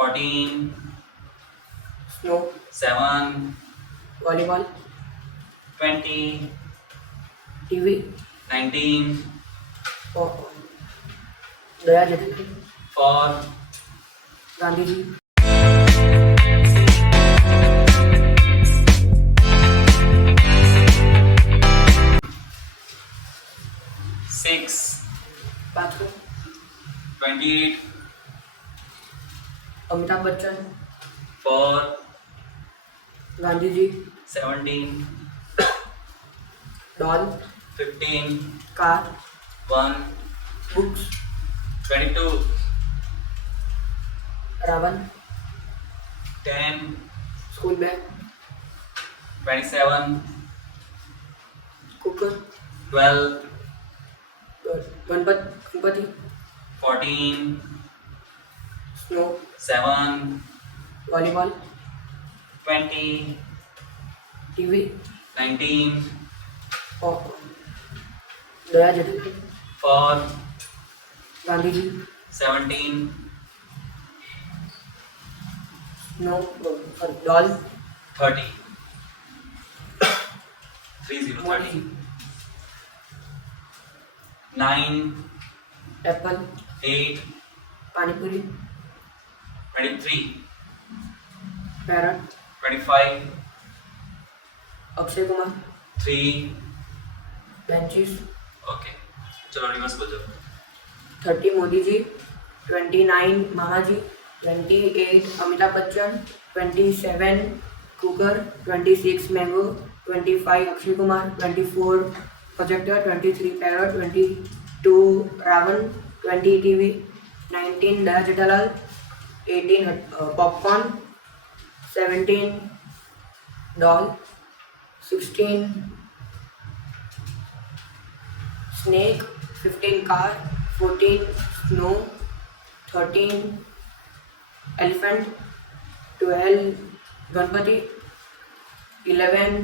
14, Snow, 7, volleyball, 20, TV, 19, Daya Jagat, 4, Gandhi ji, 6, 5 28, Amitabh Bachchan, 4, Gandhi ji, 17, doll, 15, car, 1, books, 22, Ravan, 10, school bag, 27, cooker, 12, Ganpati, 14, snow, 7, volleyball, 20, TV, 19, Daya Jagat, 4, Gandhi ji, 17, snow, doll, 30, 30, Modi 30, ji, 9, apple, 8, panipuri, 23, parrot, 25, Akshay Kumar, 3, benches, okay चलो reverse बोल जाओ 30 मोदी जी, 29 मामा जी, 28 Amitabh Bachchan, 27 cooker, 26 mango, 25 Akshay Kumar, 24 projector, 23 parrot, 22 Ravan, 20 TV, 19 Daya Jethalal, 18 popcorn, 17 doll, 16 snake, 15 car, 14 snow, 13 elephant, 12 Ganpati, 11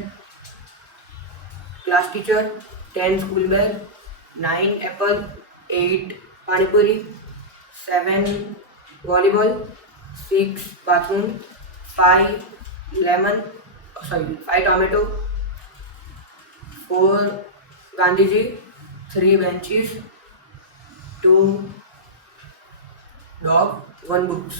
class teacher, 10 school bag, 9 apple, 8 panipuri, 7 volleyball, 6 bathroom, 5 lemon, 5 tomato, 4 Gandhi ji, 3 benches, 2 dog, 1 books.